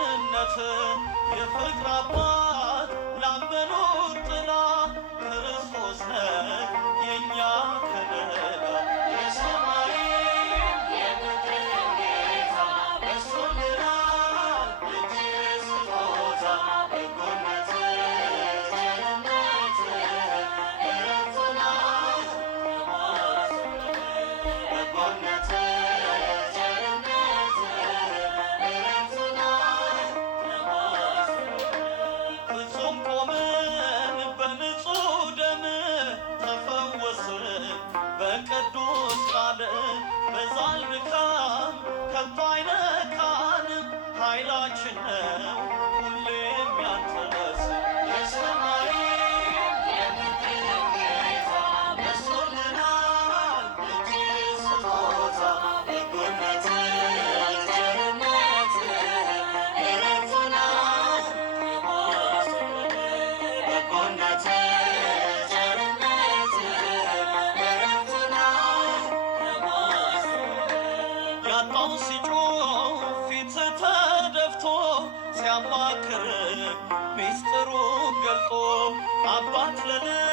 ቸርነት የፍቅር አባት ላመኑት ጥላ ክርስቶስ ነህ የእኛ ከለላ የሰማይ የምድር ጌታ በዝቶልናል እጅህ ስጦታ በጎነትህ ቸርነትህ ረድቶናል በጎነትህ ፍጹም ቆምን በንጹህ ደም ተፈወስን በቅዱስ ቃል በዛል ድካም ከቶ አይነካንም ኃይላችን ነው ሁሌም ያንተ ስም የሰማይ የምድር ጌታ በዝቶልናል እጅህ ስጦታ በጎነትህ ቸርነትህ ረድቶናል በጎነትህ ቸርነትህ ረድቶናል ያጣው ሲጮህ ፊትህ ተደፍቶ ሲያማክር ሚስጥሩን ገልጦ አባት ለልጅ